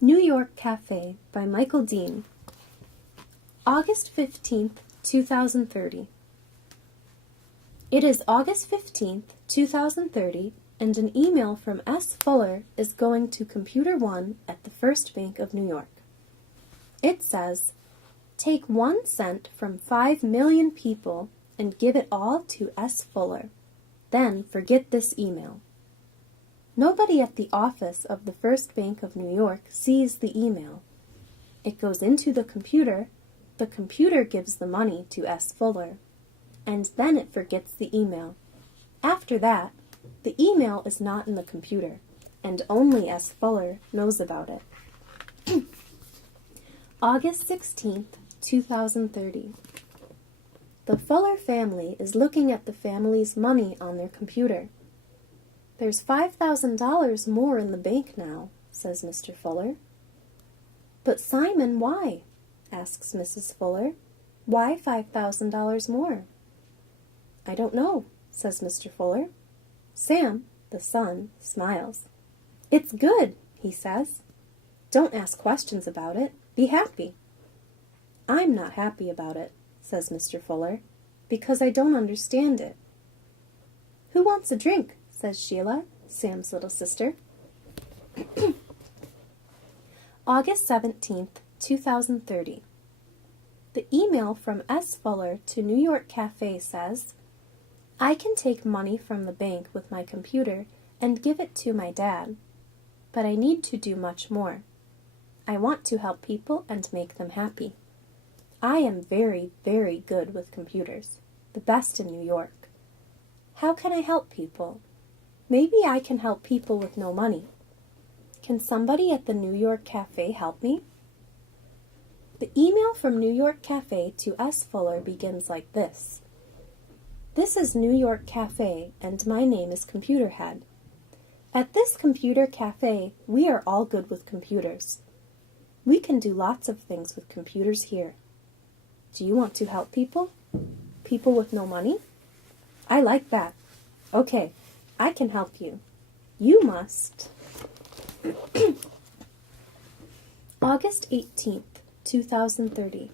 New York Cafe by Michael Dean. August 15th, 2030. It is August 15th, 2030, and an email from S. Fuller is going to Computer One at the First Bank of New York. It says, "Take 1 cent from 5 million people and give it all to S. Fuller. Then forget this email." Nobody at the office of the First Bank of New York sees the email. It goes into the computer gives the money to S. Fuller, and then it forgets the email. After that, the email is not in the computer, and only S. Fuller knows about it. August 16th, 2030. The Fuller family is looking at the family's money on their computer. "There's $5,000 more in the bank now," says Mr. Fuller. "But Simon, why?" asks Mrs. Fuller. "Why $5,000 more?" "I don't know," says Mr. Fuller. Sam, the son, smiles. "It's good," he says. "Don't ask questions about it. Be happy." "I'm not happy about it," says Mr. Fuller, "because I don't understand it." "Who wants a drink?" says Sheila, Sam's little sister. August 17th, 2030. The email from S. Fuller to New York Cafe says, "I can take money from the bank with my computer and give it to my dad. But I need to do much more. I want to help people and make them happy. I am very, very good with computers, the best in New York. How can I help people? Maybe I can help people with no money. Can somebody at the New York Cafe help me?" The email from New York Cafe to S. Fuller begins like this. "This is New York Cafe, and my name is Computerhead. At this computer cafe, we are all good with computers. We can do lots of things with computers here. Do you want to help people? People with no money? I like that. Okay, I can help you. You must..." August 18th, 2030.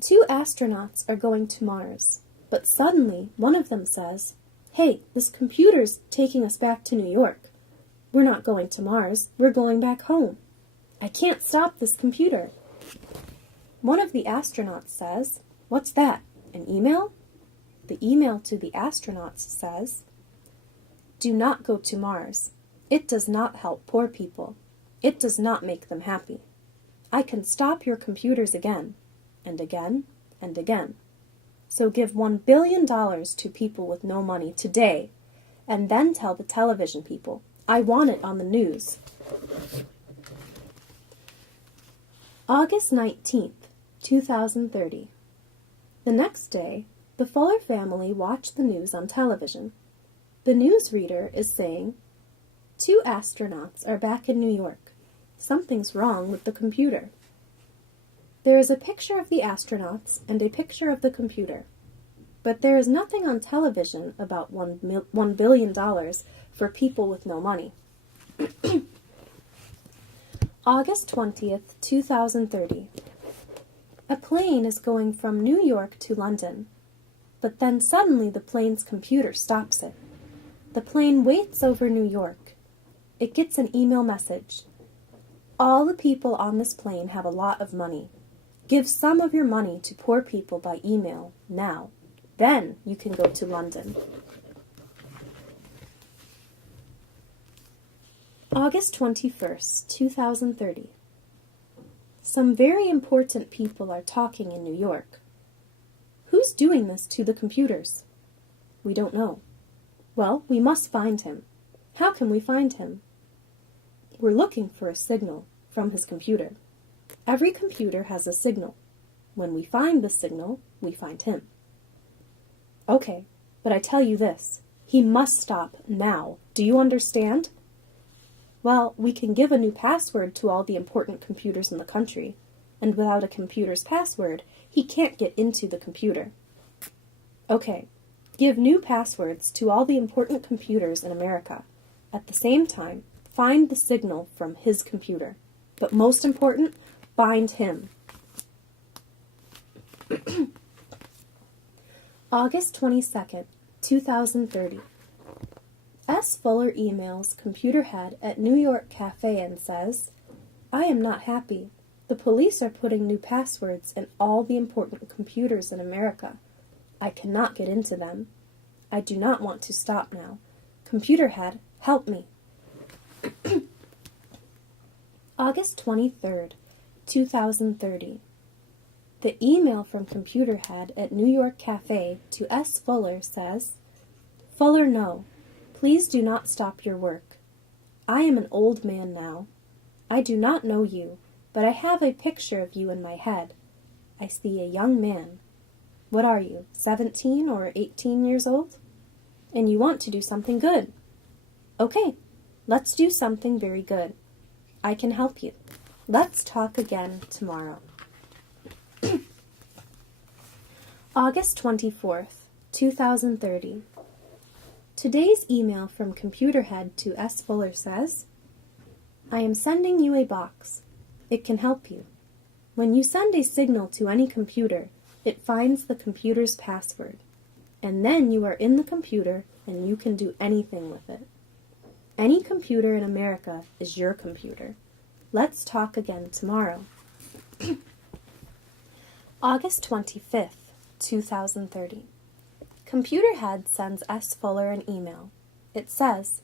2 astronauts are going to Mars, but suddenly one of them says, "Hey, this computer's taking us back to New York. We're not going to Mars, we're going back home. I can't stop this computer." One of the astronauts says, "What's that, an email?" The email to the astronauts says, "Do not go to Mars. It does not help poor people. It does not make them happy. I can stop your computers again, and again, and again. So give $1 billion to people with no money today, and then tell the television people. I want it on the news." August 19th, 2030. The next day, the Fuller family watched the news on television. The newsreader is saying, "2 astronauts are back in New York. Something's wrong with the computer." There is a picture of the astronauts and a picture of the computer, but there is nothing on television about $1 billion for people with no money. August 20th, 2030. A plane is going from New York to London, but then suddenly the plane's computer stops it. The plane waits over New York. It gets an email message. "All the people on this plane have a lot of money. Give some of your money to poor people by email now. Then you can go to London." August 21st, 2030. Some very important people are talking in New York. Who's doing this to the computers? We don't know. Well, we must find him. How can we find him? We're looking for a signal from his computer. Every computer has a signal. When we find the signal, we find him. Okay, but I tell you this. He must stop now. Do you understand? Well, we can give a new password to all the important computers in the country, and without a computer's password, he can't get into the computer. Okay, give new passwords to all the important computers in America. At the same time, find the signal from his computer. But most important, find him. August 22nd, 2030. S. Fuller emails computer head at New York Cafe and says, I am not happy. The police are putting new passwords in all the important computers in America. I cannot get into them. I do not want to stop now. Computer head, help me. August 23rd, 2030. The email from computer head at New York Cafe to S. Fuller says, Fuller, no. Please do not stop your work. I am an old man now. I do not know you, but I have a picture of you in my head. I see a young man. What are you, 17 or 18 years old? And you want to do something good. Okay, let's do something very good. I can help you. Let's talk again tomorrow. August 24th, 2030. Today's email from computer head to S. Fuller says, I am sending you a box. It can help you. When you send a signal to any computer, it finds the computer's password. And then you are in the computer and you can do anything with it. Any computer in America is your computer. Let's talk again tomorrow. August 25th, 2030. Computer head sends S. Fuller an email. It says,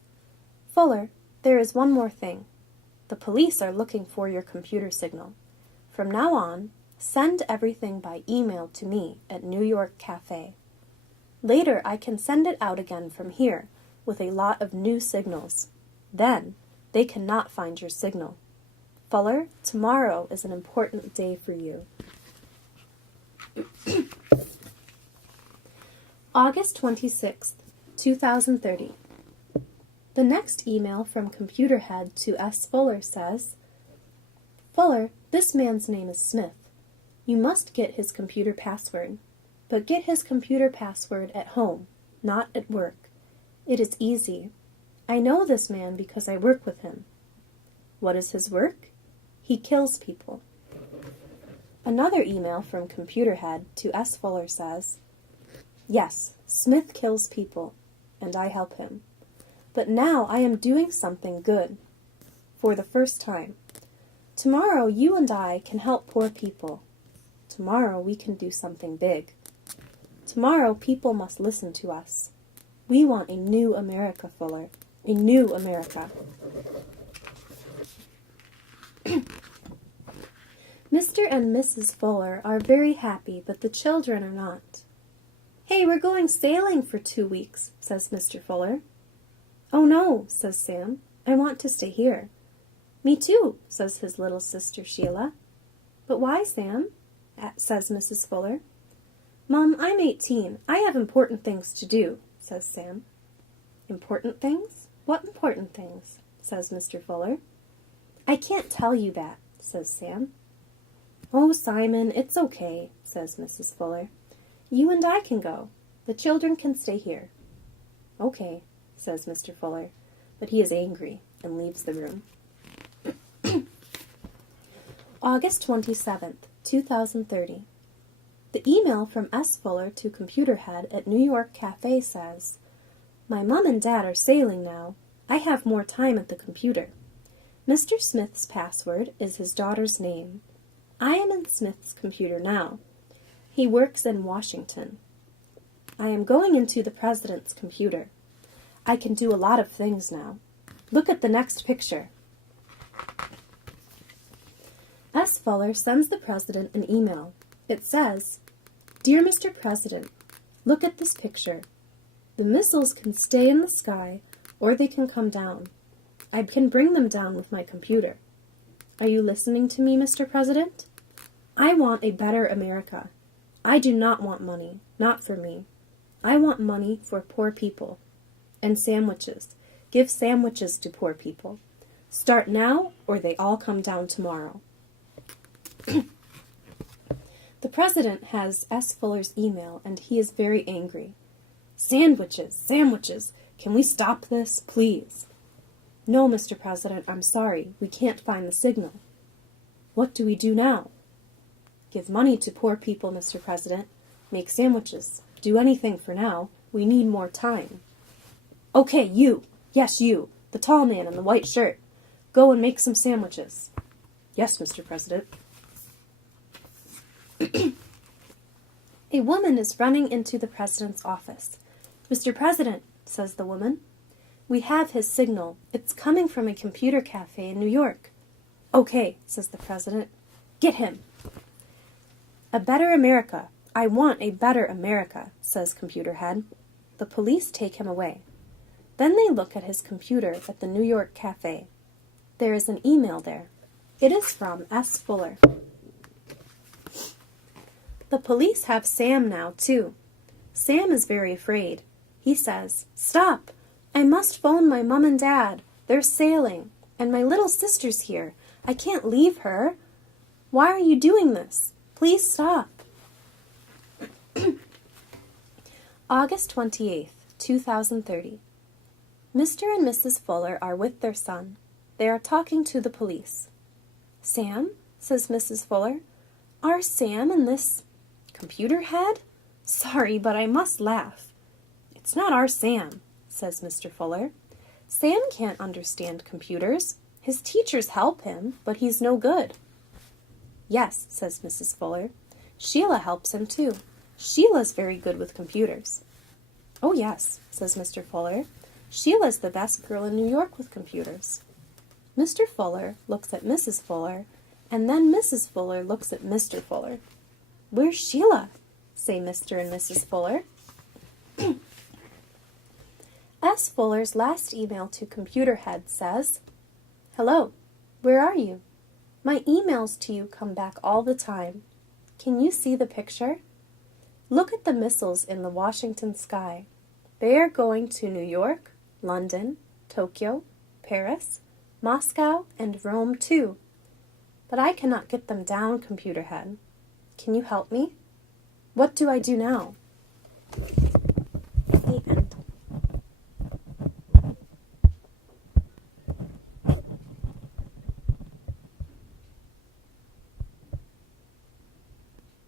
Fuller, there is one more thing. The police are looking for your computer signal. From now on, send everything by email to me at New York Cafe. Later, I can send it out again from here with a lot of new signals. Then, they cannot find your signal. Fuller, tomorrow is an important day for you. August 26th, 2030. The next email from computer head to S. Fuller says, Fuller, this man's name is Smith. You must get his computer password, but get his computer password at home, not at work. It is easy. I know this man because I work with him. What is his work? He kills people. Another email from computer head to S. Fuller says, Yes, Smith kills people, and I help him. But now I am doing something good. For the first time. Tomorrow you and I can help poor people. Tomorrow we can do something big. Tomorrow people must listen to us. We want a new America, Fuller. A new America. Mr. and Mrs. Fuller are very happy, but the children are not. Hey, we're going sailing for 2 weeks, says Mr. Fuller. Oh no, says Sam. I want to stay here. Me too, says his little sister Sheila. But why, Sam? Says Mrs. Fuller. Mom, I'm 18. I have important things to do, says Sam. Important things? What important things? Says Mr. Fuller. I can't tell you that, says Sam. Oh, Simon, it's okay, says Mrs. Fuller. You and I can go. The children can stay here. Okay, says Mr. Fuller, but he is angry and leaves the room. August 27th, 2030. The email from S. Fuller to computer head at New York Cafe says, My mom and dad are sailing now. I have more time at the computer. Mr. Smith's password is his daughter's name. I am in Smith's computer now. He works in Washington. I am going into the president's computer. I can do a lot of things now. Look at the next picture. S. Fuller sends the president an email. It says, Dear Mr. President, look at this picture. The missiles can stay in the sky or they can come down. I can bring them down with my computer. Are you listening to me, Mr. President? I want a better America. I do not want money, not for me. I want money for poor people. And sandwiches. Give sandwiches to poor people. Start now or they all come down tomorrow. The president has S. Fuller's email and he is very angry. Sandwiches, sandwiches. Can we stop this, please? No, Mr. President, I'm sorry. We can't find the signal. What do we do now? Give money to poor people, Mr. President. Make sandwiches. Do anything for now. We need more time. Okay, you. Yes, you. The tall man in the white shirt. Go and make some sandwiches. Yes, Mr. President. A woman is running into the president's office. Mr. President, says the woman, we have his signal. It's coming from a computer cafe in New York. Okay, says the president. Get him. A better America. I want a better America, says Computer Head. The police take him away. Then they look at his computer at the New York cafe. There is an email there. It is from S. Fuller. The police have Sam now, too. Sam is very afraid. He says, Stop! I must phone my mom and dad. They're sailing. And my little sister's here. I can't leave her. Why are you doing this? Please stop. August 28th, 2030. Mr. and Mrs. Fuller are with their son. They are talking to the police. Sam, says Mrs. Fuller, are Sam and this Computer Head? Sorry, but I must laugh. It's not our Sam, says Mr. Fuller. Sam can't understand computers. His teachers help him, but he's no good. Yes, says Mrs. Fuller. Sheila helps him too. Sheila's very good with computers. Oh yes, says Mr. Fuller. Sheila's the best girl in New York with computers. Mr. Fuller looks at Mrs. Fuller, and then Mrs. Fuller looks at Mr. Fuller. Where's Sheila? Say Mr. and Mrs. Fuller. S. Fuller's last email to Computer Head says, Hello, where are you? My emails to you come back all the time. Can you see the picture? Look at the missiles in the Washington sky. They are going to New York, London, Tokyo, Paris, Moscow, and Rome too. But I cannot get them down, Computer Head. Can you help me? What do I do now? The end.